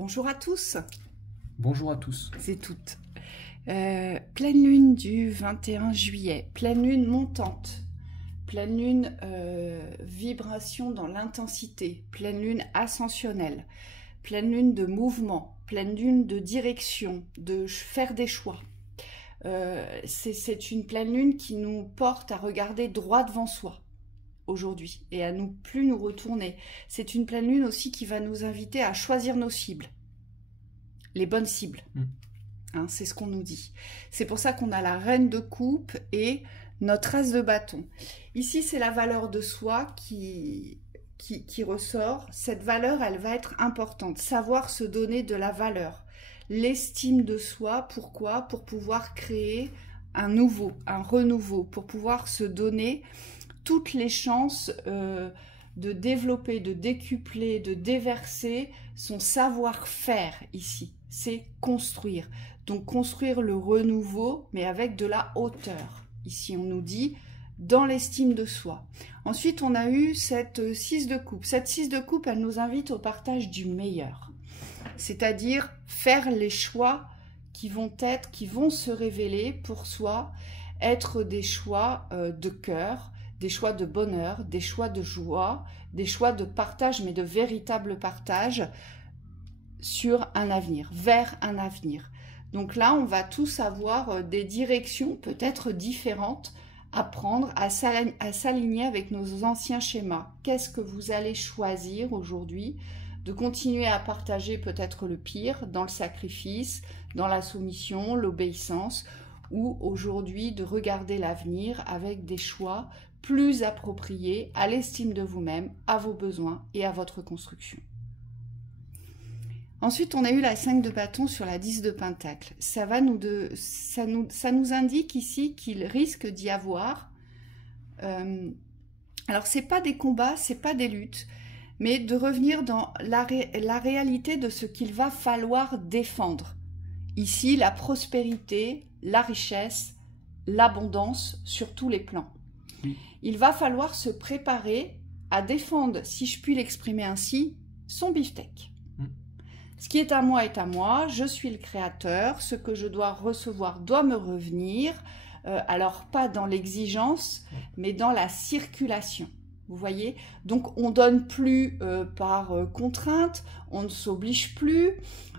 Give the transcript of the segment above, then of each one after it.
Bonjour à tous. Bonjour à tous. C'est toutes. Pleine lune du 21 juillet, pleine lune montante, pleine lune vibration dans l'intensité, pleine lune ascensionnelle, pleine lune de mouvement, pleine lune de direction, de faire des choix. C'est une pleine lune qui nous porte à regarder droit devant soi aujourd'hui et à nous plus nous retourner. C'est une pleine lune aussi qui va nous inviter à choisir nos cibles, les bonnes cibles. Hein, c'est ce qu'on nous dit. C'est pour ça qu'on a la reine de coupe et notre as de bâton. Ici, c'est la valeur de soi qui ressort. Cette valeur, elle va être importante. Savoir se donner de la valeur. L'estime de soi, pourquoi? Pour pouvoir créer un nouveau, un renouveau, pour pouvoir se donner toutes les chances de développer, de décupler, de déverser son savoir-faire ici. C'est construire. Donc construire le renouveau, mais avec de la hauteur. Ici, on nous dit dans l'estime de soi. Ensuite, on a eu cette 6 de coupe. Cette 6 de coupe, elle nous invite au partage du meilleur. C'est-à-dire faire les choix qui vont se révéler pour soi, être des choix de cœur, des choix de bonheur, des choix de joie, des choix de partage, mais de véritable partage sur un avenir, vers un avenir. Donc là, on va tous avoir des directions peut-être différentes à prendre, à s'aligner avec nos anciens schémas. Qu'est-ce que vous allez choisir aujourd'hui? De continuer à partager peut-être le pire dans le sacrifice, dans la soumission, l'obéissance, ou aujourd'hui de regarder l'avenir avec des choix plus appropriés à l'estime de vous-même, à vos besoins et à votre construction. Ensuite, on a eu la 5 de bâton sur la 10 de pentacle. Ça nous indique ici qu'il risque d'y avoir, alors c'est pas des combats, c'est pas des luttes, mais de revenir dans la réalité de ce qu'il va falloir défendre. Ici, la prospérité, la richesse, l'abondance sur tous les plans. Oui. Il va falloir se préparer à défendre, si je puis l'exprimer ainsi, son beefsteak. Ce qui est à moi, je suis le créateur, ce que je dois recevoir doit me revenir, alors pas dans l'exigence, mais dans la circulation. Vous voyez? Donc on donne plus par contrainte, on ne s'oblige plus,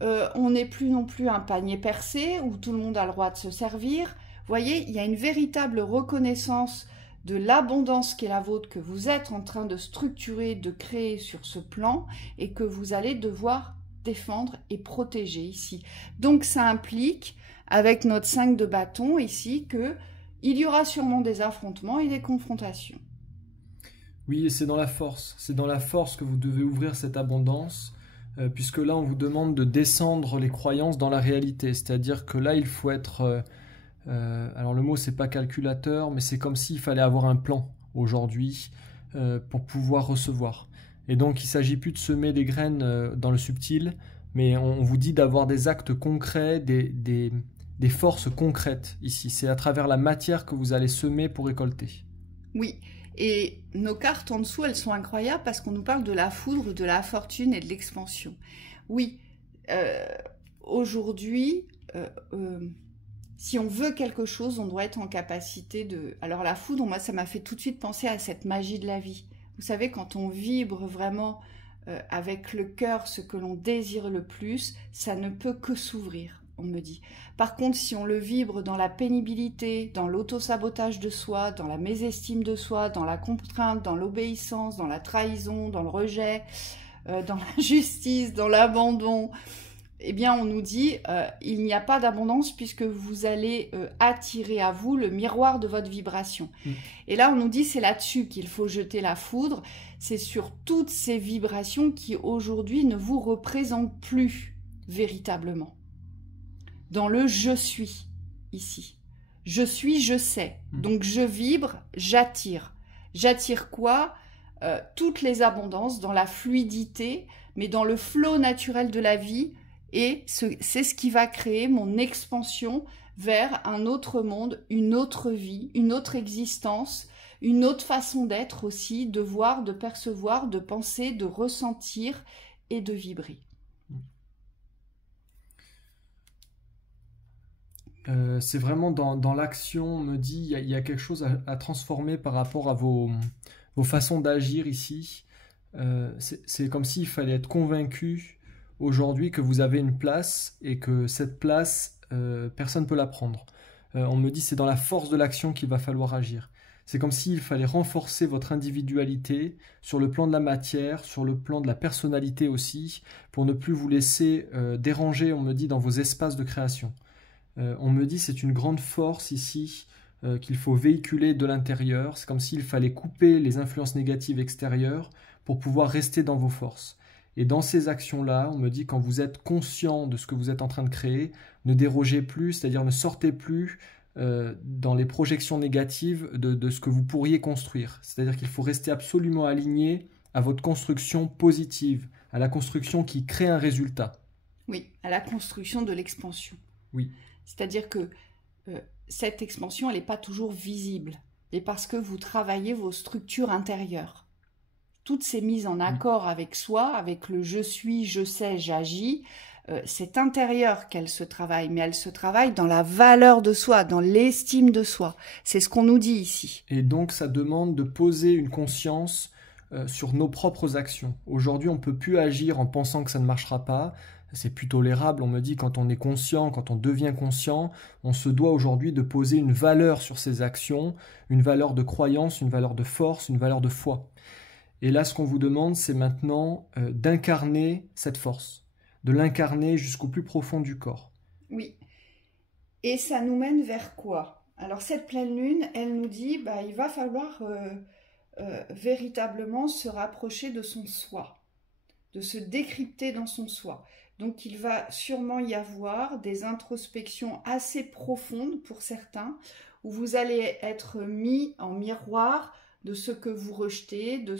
on n'est plus non plus un panier percé où tout le monde a le droit de se servir. Vous voyez, il y a une véritable reconnaissance de l'abondance qui est la vôtre, que vous êtes en train de structurer, de créer sur ce plan et que vous allez devoir défendre et protéger ici. Donc ça implique, avec notre 5 de bâton ici, qu'il y aura sûrement des affrontements et des confrontations. Oui, et c'est dans la force. C'est dans la force que vous devez ouvrir cette abondance, puisque là, on vous demande de descendre les croyances dans la réalité. C'est-à-dire que là, il faut être... alors le mot, c'est pas calculateur, mais c'est comme s'il fallait avoir un plan aujourd'hui pour pouvoir recevoir. Et donc, il ne s'agit plus de semer des graines dans le subtil, mais on vous dit d'avoir des actes concrets, des forces concrètes ici. C'est à travers la matière que vous allez semer pour récolter. Oui, et nos cartes en dessous, elles sont incroyables parce qu'on nous parle de la foudre, de la fortune et de l'expansion. Oui, aujourd'hui, si on veut quelque chose, on doit être en capacité de... Alors la foudre, moi, ça m'a fait tout de suite penser à cette magie de la vie. Vous savez, quand on vibre vraiment avec le cœur ce que l'on désire le plus, ça ne peut que s'ouvrir, on me dit. Par contre, si on le vibre dans la pénibilité, dans l'auto-sabotage de soi, dans la mésestime de soi, dans la contrainte, dans l'obéissance, dans la trahison, dans le rejet, dans l'injustice, dans l'abandon, eh bien, on nous dit il n'y a pas d'abondance puisque vous allez attirer à vous le miroir de votre vibration. Et là, on nous dit c'est là-dessus qu'il faut jeter la foudre. C'est sur toutes ces vibrations qui aujourd'hui ne vous représentent plus véritablement. Dans le je suis ici. Je suis, je sais. Donc je vibre, j'attire. J'attire quoi? Toutes les abondances dans la fluidité, mais dans le flot naturel de la vie. Et c'est ce qui va créer mon expansion vers un autre monde, une autre vie, une autre existence, une autre façon d'être aussi, de voir, de percevoir, de penser, de ressentir et de vibrer. C'est vraiment dans l'action, on me dit, il y a quelque chose à transformer par rapport à vos façons d'agir ici. C'est comme s'il fallait être convaincu aujourd'hui que vous avez une place et que cette place, personne ne peut la prendre. On me dit c'est dans la force de l'action qu'il va falloir agir. C'est comme s'il fallait renforcer votre individualité sur le plan de la matière, sur le plan de la personnalité aussi, pour ne plus vous laisser déranger, on me dit, dans vos espaces de création. On me dit c'est une grande force ici qu'il faut véhiculer de l'intérieur. C'est comme s'il fallait couper les influences négatives extérieures pour pouvoir rester dans vos forces. Et dans ces actions-là, on me dit quand vous êtes conscient de ce que vous êtes en train de créer, ne dérogez plus, c'est-à-dire ne sortez plus dans les projections négatives de ce que vous pourriez construire. C'est-à-dire qu'il faut rester absolument aligné à votre construction positive, à la construction qui crée un résultat. Oui, à la construction de l'expansion. Oui. C'est-à-dire que cette expansion, elle n'est pas toujours visible. Et parce que vous travaillez vos structures intérieures. Toutes ces mises en accord avec soi, avec le je suis, je sais, j'agis, c'est intérieur qu'elle se travaille, mais elle se travaille dans la valeur de soi, dans l'estime de soi. C'est ce qu'on nous dit ici. Et donc ça demande de poser une conscience sur nos propres actions. Aujourd'hui, on ne peut plus agir en pensant que ça ne marchera pas. C'est plus tolérable, on me dit, quand on est conscient, quand on devient conscient, on se doit aujourd'hui de poser une valeur sur ses actions, une valeur de croyance, une valeur de force, une valeur de foi. Et là, ce qu'on vous demande, c'est maintenant d'incarner cette force, de l'incarner jusqu'au plus profond du corps. Oui. Et ça nous mène vers quoi? Alors cette pleine lune, elle nous dit, il va falloir véritablement se rapprocher de son soi, de se décrypter dans son soi. Donc il va sûrement y avoir des introspections assez profondes pour certains, où vous allez être mis en miroir de ce que vous rejetez, de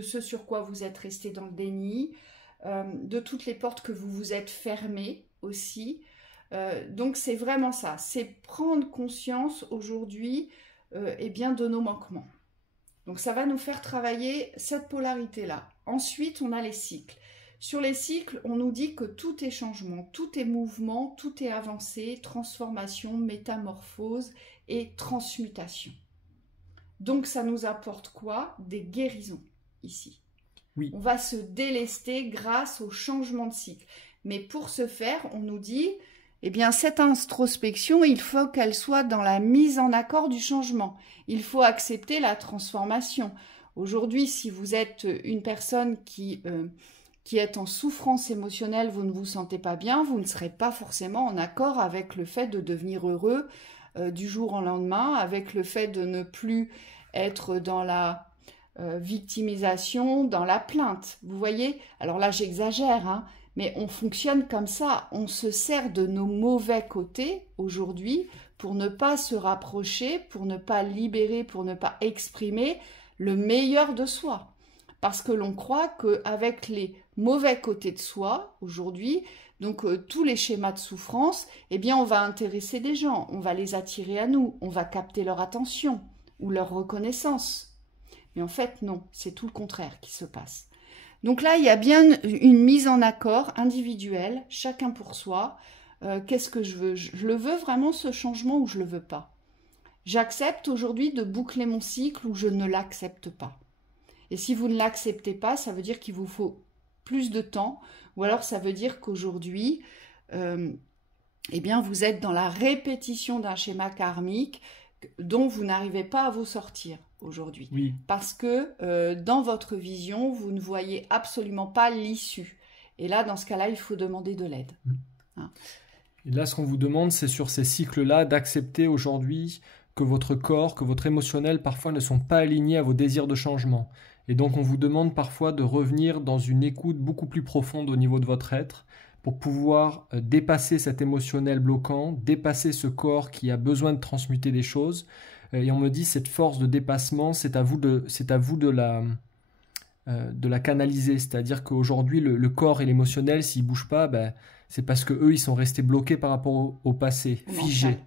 ce sur quoi vous êtes resté dans le déni, de toutes les portes que vous vous êtes fermées aussi. Donc c'est vraiment ça, c'est prendre conscience aujourd'hui de nos manquements. Donc ça va nous faire travailler cette polarité-là. Ensuite, on a les cycles. Sur les cycles, on nous dit que tout est changement, tout est mouvement, tout est avancée, transformation, métamorphose et transmutation. Donc ça nous apporte quoi? Des guérisons ici. Oui. On va se délester grâce au changement de cycle. Mais pour ce faire, on nous dit, cette introspection, il faut qu'elle soit dans la mise en accord du changement. Il faut accepter la transformation. Aujourd'hui, si vous êtes une personne qui est en souffrance émotionnelle, vous ne vous sentez pas bien, vous ne serez pas forcément en accord avec le fait de devenir heureux du jour au lendemain, avec le fait de ne plus être dans la victimisation, dans la plainte. Vous voyez? Alors là, j'exagère, mais on fonctionne comme ça. On se sert de nos mauvais côtés aujourd'hui pour ne pas se rapprocher, pour ne pas libérer, pour ne pas exprimer le meilleur de soi. Parce que l'on croit qu'avec les mauvais côtés de soi, aujourd'hui, donc tous les schémas de souffrance, on va intéresser des gens, on va les attirer à nous, on va capter leur attention ou leur reconnaissance. Mais en fait, non, c'est tout le contraire qui se passe. Donc là, il y a bien une mise en accord individuelle, chacun pour soi. Qu'est-ce que je veux? Je le veux vraiment ce changement ou je le veux pas? J'accepte aujourd'hui de boucler mon cycle ou je ne l'accepte pas. Et si vous ne l'acceptez pas, ça veut dire qu'il vous faut plus de temps, ou alors ça veut dire qu'aujourd'hui, vous êtes dans la répétition d'un schéma karmique dont vous n'arrivez pas à vous sortir aujourd'hui. Oui. Parce que dans votre vision, vous ne voyez absolument pas l'issue. Et là, dans ce cas-là, il faut demander de l'aide. Et là, ce qu'on vous demande, c'est sur ces cycles-là d'accepter aujourd'hui que votre corps, que votre émotionnel, parfois ne sont pas alignés à vos désirs de changement. Et donc, on vous demande parfois de revenir dans une écoute beaucoup plus profonde au niveau de votre être pour pouvoir dépasser cet émotionnel bloquant, dépasser ce corps qui a besoin de transmuter des choses. Et on me dit, cette force de dépassement, c'est à vous de la canaliser. C'est-à-dire qu'aujourd'hui, le corps et l'émotionnel, s'ils ne bougent pas, c'est parce qu'eux, ils sont restés bloqués par rapport au passé, figés.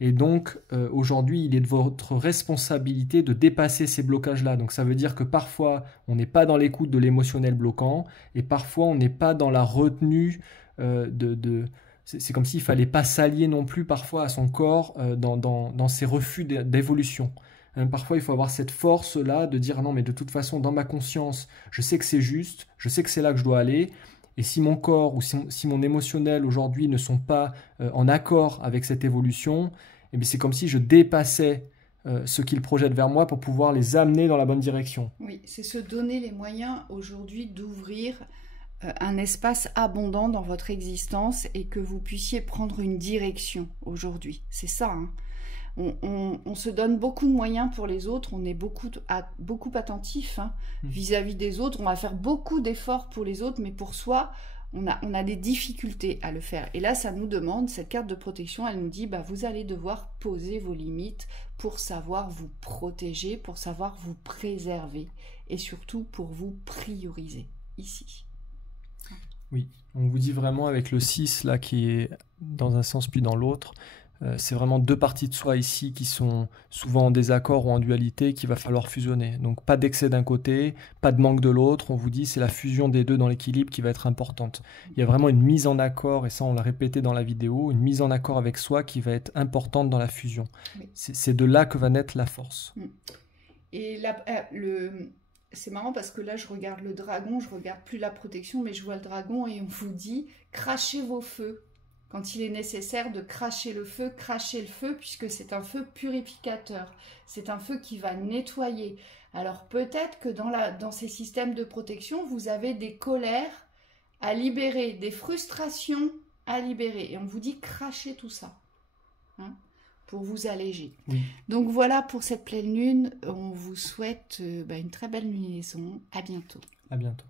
Et donc, aujourd'hui, il est de votre responsabilité de dépasser ces blocages-là. Donc, ça veut dire que parfois, on n'est pas dans l'écoute de l'émotionnel bloquant et parfois, on n'est pas dans la retenue c'est comme s'il fallait pas s'allier non plus parfois à son corps dans ses refus d'évolution. Parfois, il faut avoir cette force-là de dire, ah non, mais de toute façon, dans ma conscience, je sais que c'est juste, je sais que c'est là que je dois aller, et si mon corps ou si mon émotionnel aujourd'hui ne sont pas en accord avec cette évolution, eh bien, c'est comme si je dépassais ce qu'ils projettent vers moi pour pouvoir les amener dans la bonne direction. Oui, c'est se donner les moyens aujourd'hui d'ouvrir un espace abondant dans votre existence et que vous puissiez prendre une direction aujourd'hui. C'est ça, hein. On se donne beaucoup de moyens pour les autres, on est beaucoup attentif hein, vis-à-vis des autres, on va faire beaucoup d'efforts pour les autres, mais pour soi, on a des difficultés à le faire. Et là, ça nous demande, cette carte de protection, elle nous dit, bah, vous allez devoir poser vos limites pour savoir vous protéger, pour savoir vous préserver, et surtout pour vous prioriser, ici. Oui, on vous dit vraiment avec le 6, là, qui est dans un sens puis dans l'autre, c'est vraiment deux parties de soi ici qui sont souvent en désaccord ou en dualité qu'il va falloir fusionner. Donc pas d'excès d'un côté, pas de manque de l'autre. On vous dit c'est la fusion des deux dans l'équilibre qui va être importante. Il y a vraiment une mise en accord, et ça on l'a répété dans la vidéo, une mise en accord avec soi qui va être importante dans la fusion. Oui. C'est de là que va naître la force. Et c'est marrant parce que là je regarde le dragon, je regarde plus la protection, mais je vois le dragon et on vous dit crachez vos feux. Quand il est nécessaire de cracher le feu, puisque c'est un feu purificateur. C'est un feu qui va nettoyer. Alors peut-être que dans ces systèmes de protection, vous avez des colères à libérer, des frustrations à libérer. Et on vous dit crachez tout ça, hein, pour vous alléger. Oui. Donc voilà pour cette pleine lune. On vous souhaite une très belle lunaison. À bientôt. À bientôt.